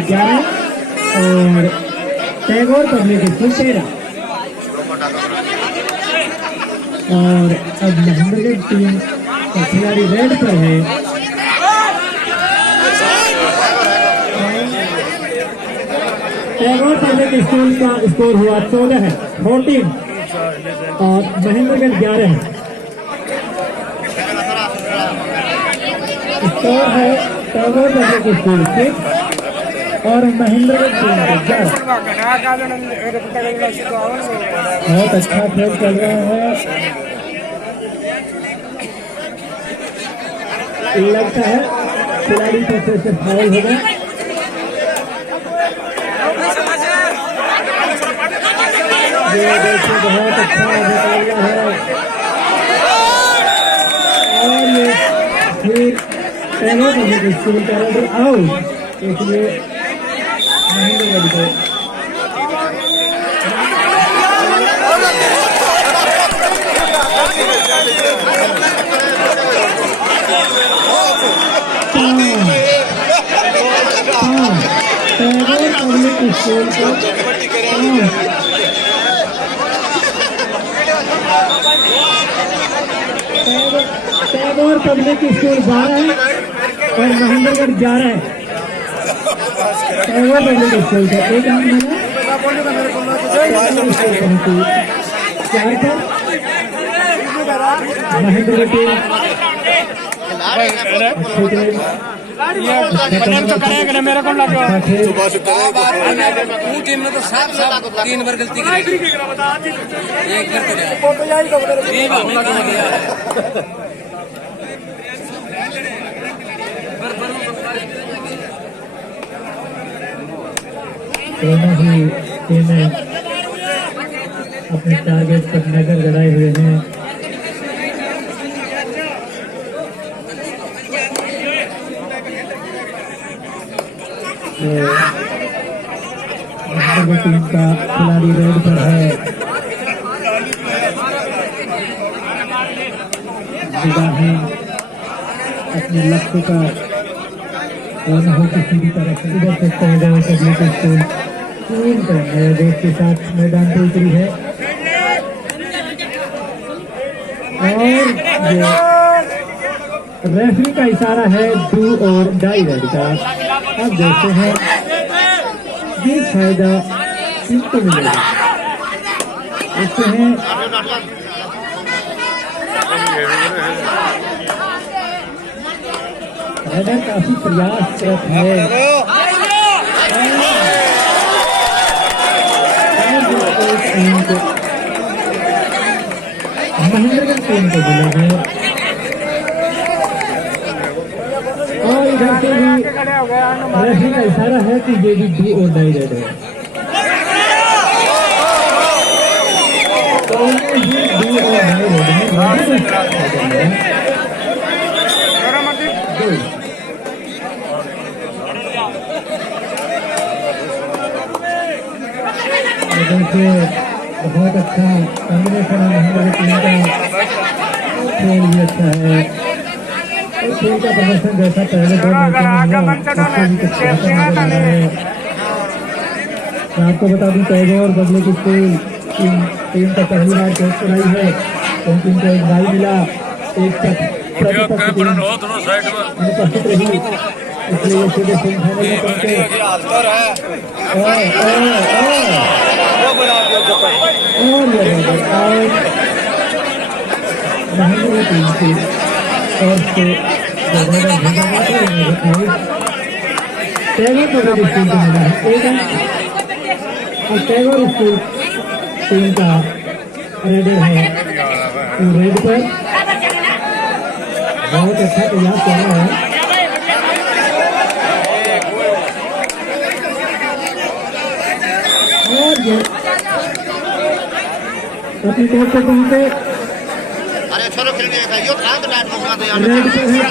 School 11 और Tagore public school 13। और अब महेंद्रगढ़ टीम का खिलाड़ी रेड पर है। टैगोर पब्लिक स्कूल का स्कोर हुआ 14 है 14 और महेंद्रगढ़ 11 है। स्कोर है टैगोर पब्लिक स्कूल 6 और महेंद्रगढ़ टीम के 11। बहुत अच्छा खेल चल रहा है। लगता है खिलाड़ी पीछे से फाउल होगा। ये देखिए बहुत अच्छा मुकाबला है और ये फिर टैगोर पब्लिक स्कूल का रेडर आउट, इसलिए महेंद्रगढ़ को टैगोर पब्लिक स्कूल को टैगोर पब्लिक स्कूल 12 है और महेंद्रगढ़ 11 है। टैगोर पब्लिक स्कूल का एक अंक मिला 4 पर। महेंद्रगढ़ टीम तो करेगा मेरे को लगा टीम ने तो सात 3 बार गलती की एक दोनों ही टीमें अपने टारगेट पर नजर गड़ाए हुए हैं। टीम का खिलाड़ी रेड पर है। निगाहें अपने लक्ष्य का न हो किसी भी तरह से इधर से टैगोर पब्लिक स्कूल टीम का नया देश के साथ मैदान पे उतरी है और ये रेफरी का इशारा है डू और डाई रेड का। अब देखते हैं ये फायदा किसको मिलेगा। देखते हैं रेडर काफी प्रयासरत है। महेंद्रगढ़ टीम को मिलेंगे और इधर से भी रेफरी का इशारा है कि ये भी डू और डाई रेड है। देखिए बहुत अच्छा कॉम्बिनेशन है महेंद्रगढ़ टीम का। खेल भी अच्छा है और खेल का प्रदर्शन जैसा पहले 2 मैचों में हुआ भी कुछ बेहतर नजर आ रहा है। मैं आपको बता दूं टैगोर पब्लिक स्कूल टीम का पहली बार कैच कराई है क्योंकि इनको एक बाई मिला, एक अनुपस्थित रही, इसलिए सीधे सेमीफाइनल में पहुंचे। महेंद्रगढ़ टीम की और से टैगोर पब्लिक स्कूल को मिला है एक अंक और टैगोर स्कूल टीम का रेडर है रेड पर। बहुत अच्छा प्रयास कर रहा है और ये अपनी टेप पे पहुंचे। रेड पर है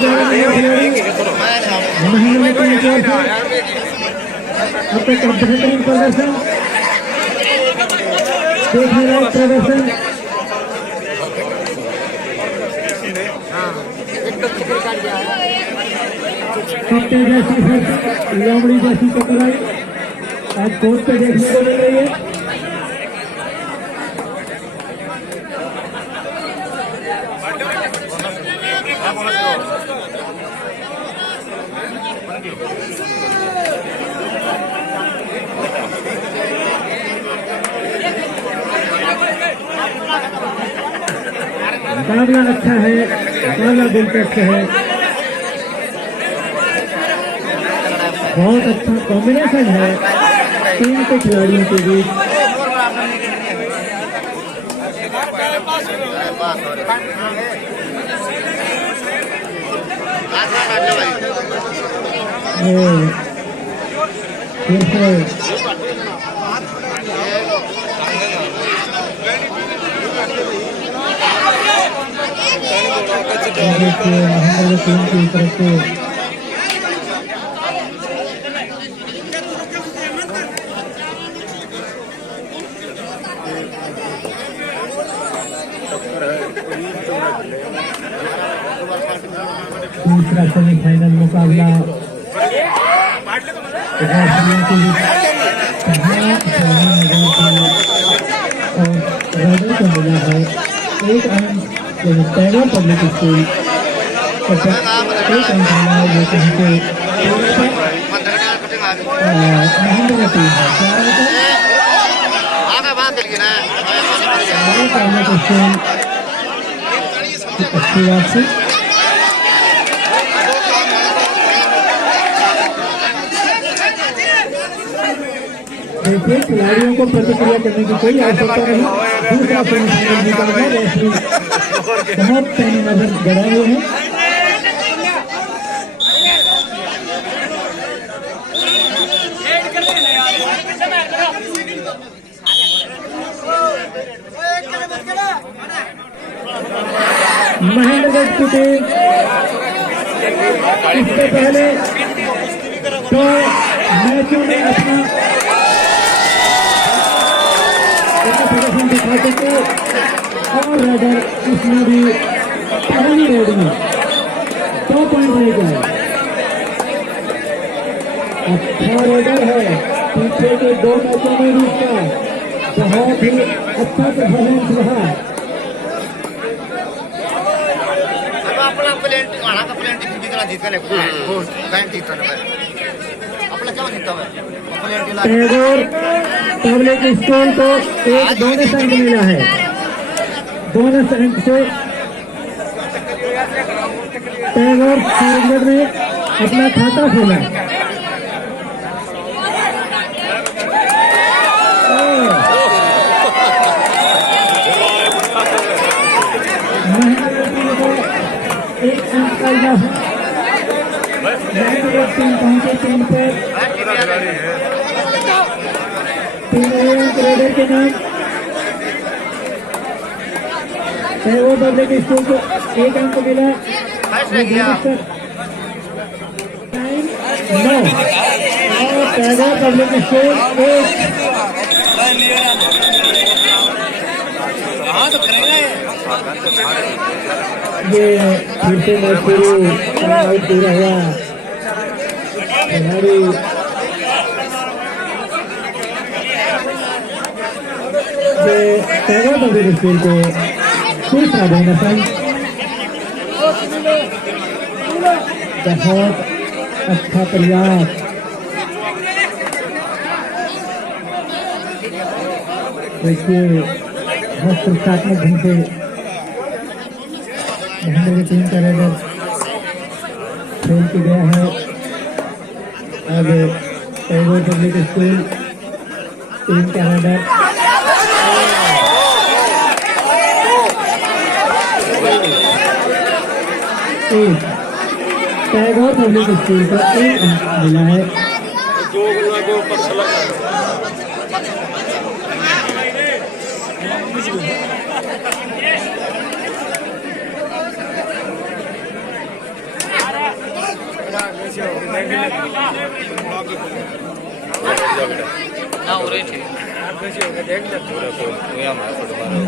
महेंद्रगढ़ टीम की ओर से अब तक का बेहतरीन प्रदर्शन देखने लायक प्रदर्शन। पत्ते जैसी लोमड़ी जैसी चतुराई आज कोर्ट पे देखने को मिल रही है। मुकाबला अच्छा है, मुकाबला दिलचस्प है, बहुत अच्छा कॉम्बिनेशन है तीन के खिलाड़ियों के बीच। फिर से महेंद्र टीम की तरफ से दूसरा सेमीफाइनल मुकाबला और रेडर को मिला है एक अंक, टैगोर पब्लिक स्कूल एक अंक मिला है जो कहीं पे महेंद्र टीम है अच्छी बात से। देखिए खिलाड़ियों को प्रतिक्रिया करने की कोई आवश्यकता नहीं। दूसरा सेमीफाइनल मुकाबला रेफरी बहुत पैनी नजर गड़ाए हुए हैं। महेंद्रगढ़ की टीम इससे पहले तो मैचों में अपना प्रदर्शन दिखा चुके और रेडर इसमें भी पहली रेड में 2 पॉइंट रह गए। अच्छा रेडर है, पीछे के 2 मैचों में भी इसका बहुत ही अच्छा परफॉर्मेंस रहा। टैगोर पब्लिक स्कूल को एक बोनस अंक मिला है। बोनस अंक से टैगोर सूरजगढ़ में अपना खाता खोला। एक अंक का इजाफा टीम पहुंचे 3 पे 3 अंक रेडर के नाम। टैगोर पब्लिक स्कूल को 1 अंक मिला। 9 और टैगोर पब्लिक स्कूल 1। ये फिर से मैच शुरू आउट पूरा हुआ। खिलाड़ी टैगोर पब्लिक स्कूल को दूसरा बोनस अंक। बहुत अच्छा प्रयास। देखिए बहुत प्रतीकात्मक ढंग से महेंद्र की टीम का रेडर खेल के गया है। अब टैगोर पब्लिक स्कूल टीम का रेडर टैगोर पब्लिक स्कूल को 1 अंक मिला है।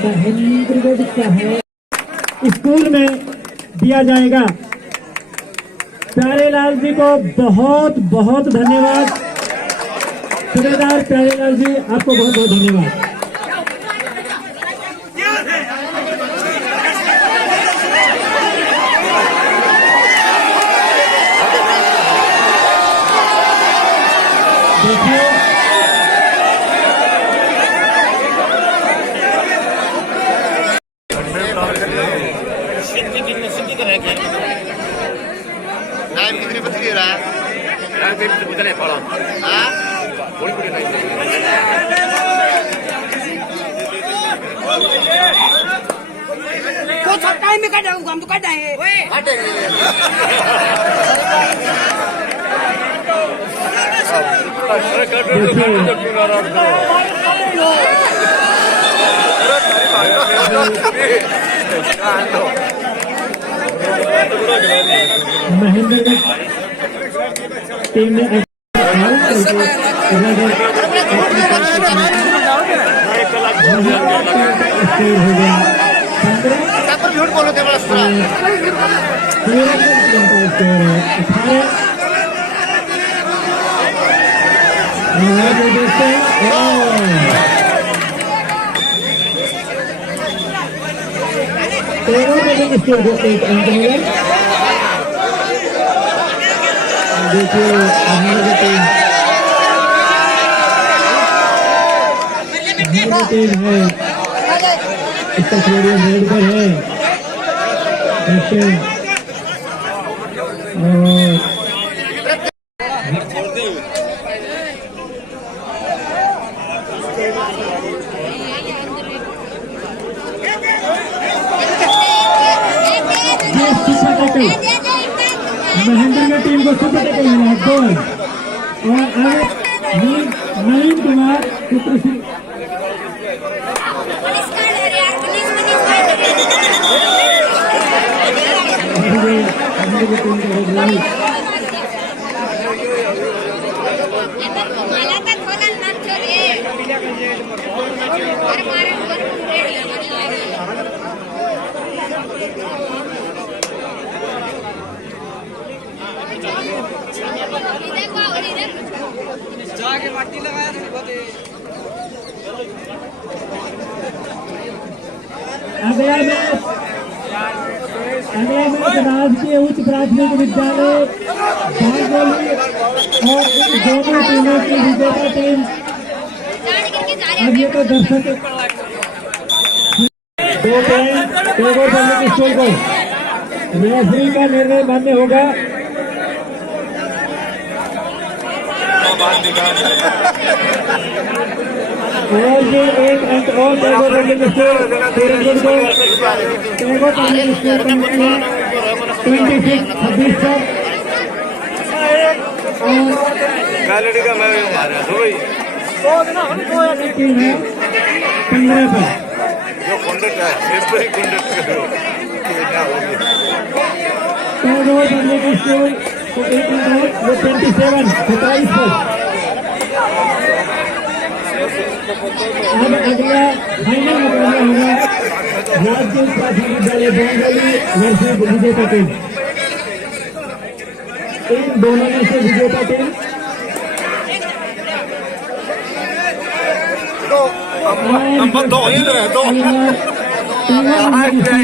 महेंद्रगढ़ का है स्कूल में दिया जाएगा प्यारेलाल जी को बहुत बहुत धन्यवाद। सूबेदार प्यारेलाल जी आपको बहुत बहुत धन्यवाद। देखिए टाइम कितनी बज गई रहा वो सब टाइम में काट हम तो काट आएंगे। महेंद्र टीम ने हो गया झूठ बोलो थे बड़ा स्कोर एक अंक मिला। देखिए हमारी टीम है, इसका स्टेडियम रेड पर है महेंद्र की टीम को सुपर टेकल मिला है गोल। और आगे नवीन कुमार पुत्र सिंह जाके मट्टी लगाया अगला मैच राजकीय उच्च प्राथमिक विद्यालय बारडोली और इन दोनों टीमों की विजेता टीम। अब ये तो दर्शक 2 पॉइंट टेगोर पब्लिक स्कूल को रेफरी का निर्णय मान्य होगा। और ये एक अंक और टेगोर पब्लिक स्कूल को टेगोर पब्लिक स्कूल कमेटी 26-26 पर और टीम है 15 पर। टेगोर पब्लिक स्कूल को एक अंक वो 27 पर। अब अगला फाइनल मुकाबला होगा राज्य प्राथमिक विद्यालय बारडोली वर्सेस विजेता टीम। इन दोनों में से विजेता टीम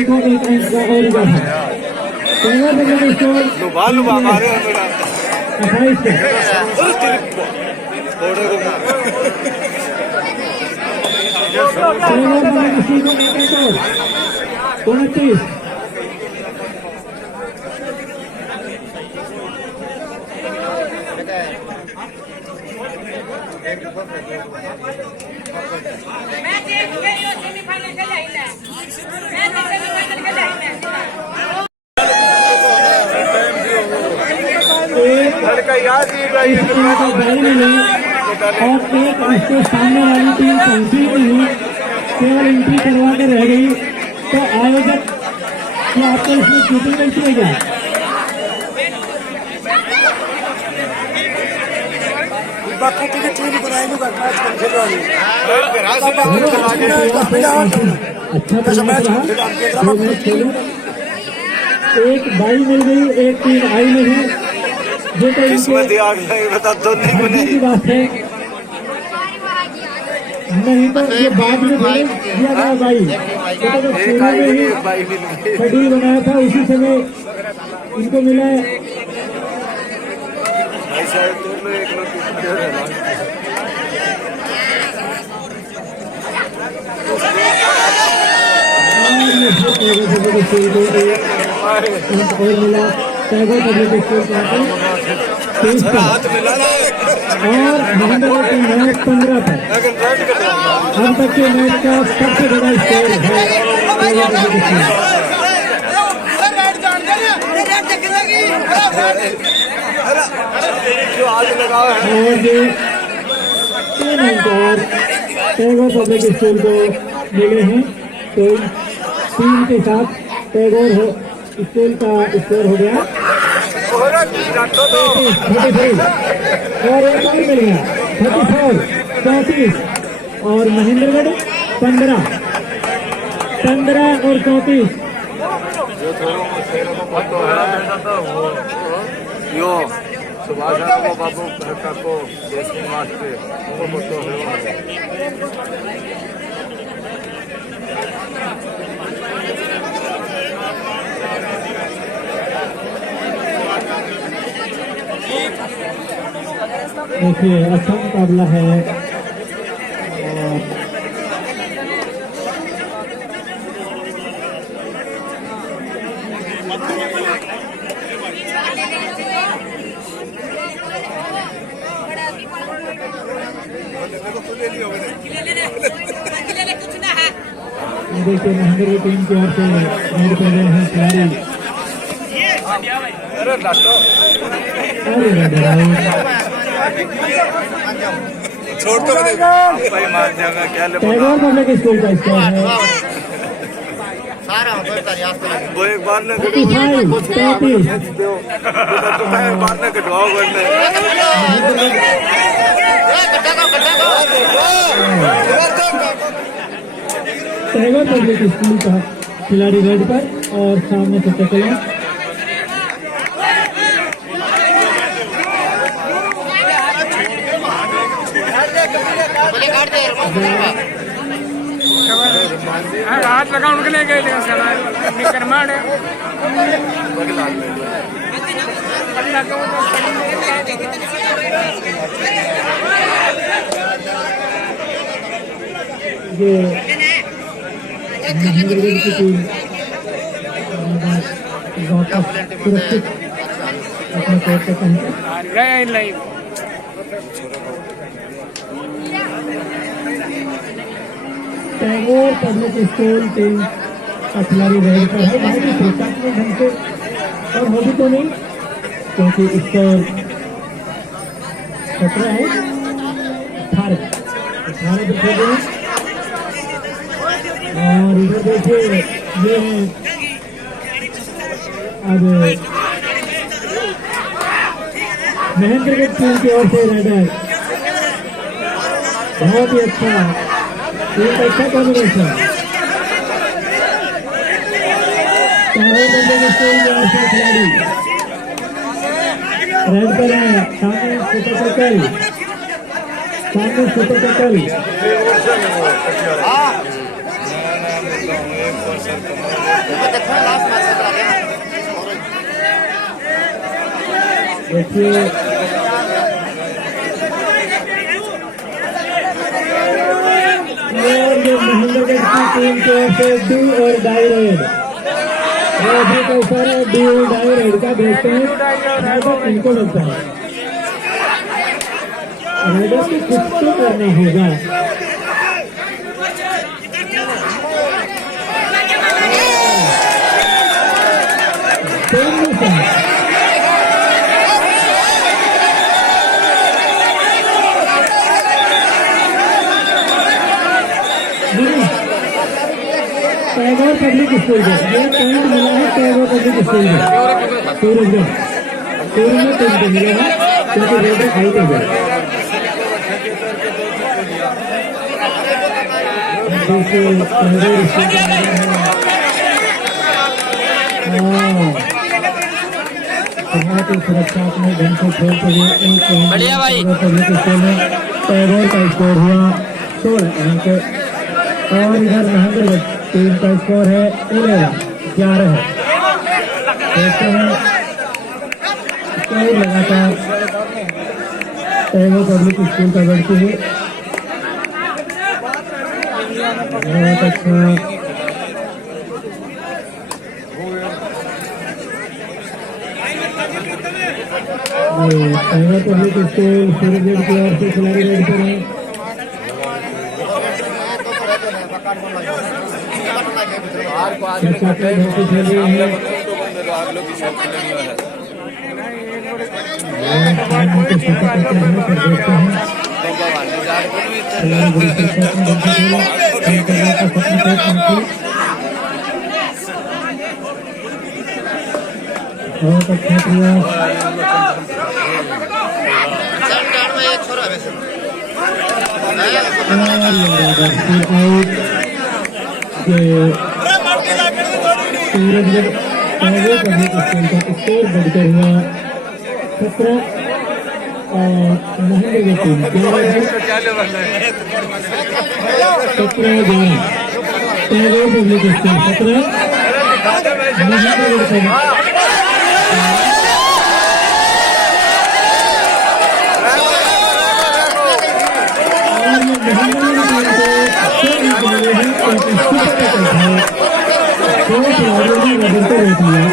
को एक अंक का और 29। और एक उसके सामने वाली टीम पहुंची नहीं, केवल एंट्री करवा के रह गई। तो आयोजक क्या आपको इसमें चीटिंग मिलती है क्या? अच्छा एक बाई मिल गई, एक टीम आई नहीं, जो तो किस्मत आ गई बता दो इनकी की बात है। नहीं तो ये बाद में थोड़ी दिया गया बाई, ये तो शुरू में ही शेड्यूल बनाया था, उसी समय इनको मिला है। और मिला टैगोर पब्लिक स्कूल का हाथ मिला और महेंद्र की मैच 15 पर। अब तक के मैच का सबसे बड़ा स्कोर है टैगोर पब्लिक स्कूल। और ये 3 अंक टैगोर पब्लिक स्कूल को मिले हैं, तो 3 के साथ टैगोर स्कूल का स्कोर हो गया 33 और एक और मिल गया 34 34 और महेंद्रगढ़ 15 और 34। यो सुभाष को बाबू को देश के मास्टर वो तो है। देखिए अच्छा मुकाबला है और देखिए महेंद्र टीम की ओर से रेड कर रहे हैं खिलाड़ी। छोड़ तो भाई मान जाएगा क्या ले टैगोर पब्लिक स्कूल का स्कोर है वो एक बार ने 35 बार ने कटवाओ करने टैगोर पब्लिक स्कूल का खिलाड़ी रेड पर और सामने से टकला हाथ लगा उनके लिए गए थे निकर मार ये महेंद्रगढ़ की टीम वापस सुरक्षित अपने कोर्ट पे पहुंचे। गए live Tagore public school team का खिलाड़ी रेड पर है, बहुत ही प्रशासनिक ढंग से और हो भी तो नहीं क्योंकि स्कोर 17 है 18 पे खेले हैं। और इधर देखिए ये है अब महेंद्रगढ़ टीम की ओर से रेडर, बहुत ही अच्छा एक अच्छा कॉम्बिनेशन खिलाड़ी रेड पर है। सामने सुपर सर्कल देखिए महेंद्रगढ़ की टीम की ओर से डू और डाई रेड डू और डाई रेड का देखते हैं इनको लगता है रेडर को कुछ तो करना होगा। टैगोर पब्लिक स्कूल को ये पॉइंट मिला है टैगोर पब्लिक स्कूल को सूरज में पॉइंट मिला है क्योंकि रेडर आउट हो गया। टैगोर स्कूल बहुत ही सुरक्षात्मक ढंग से खेलते हुए एक बढ़िया भाई। पब्लिक स्कूल में टैगोर का स्कोर हुआ 16 अंक और इधर महेंद्र टीम का स्कोर है 11 है। देखते हैं स्कोर लगातार टैगोर पब्लिक स्कूल का बढ़ती हुई बहुत अच्छा टैगोर पब्लिक स्कूल सूरजगढ़ की ओर से खिलाड़ी रेड पर हैं। छात्र बहुत खेल रहे हैं बहुत अच्छा प्रयास सेंटर में एक छोरा है वैसे out Surajgarh Tagore public school का स्कोर बढ़कर हुआ 17 और महेंद्र टीम 11 क्या लेवल है 17 Tagore public school 17 Mahendra team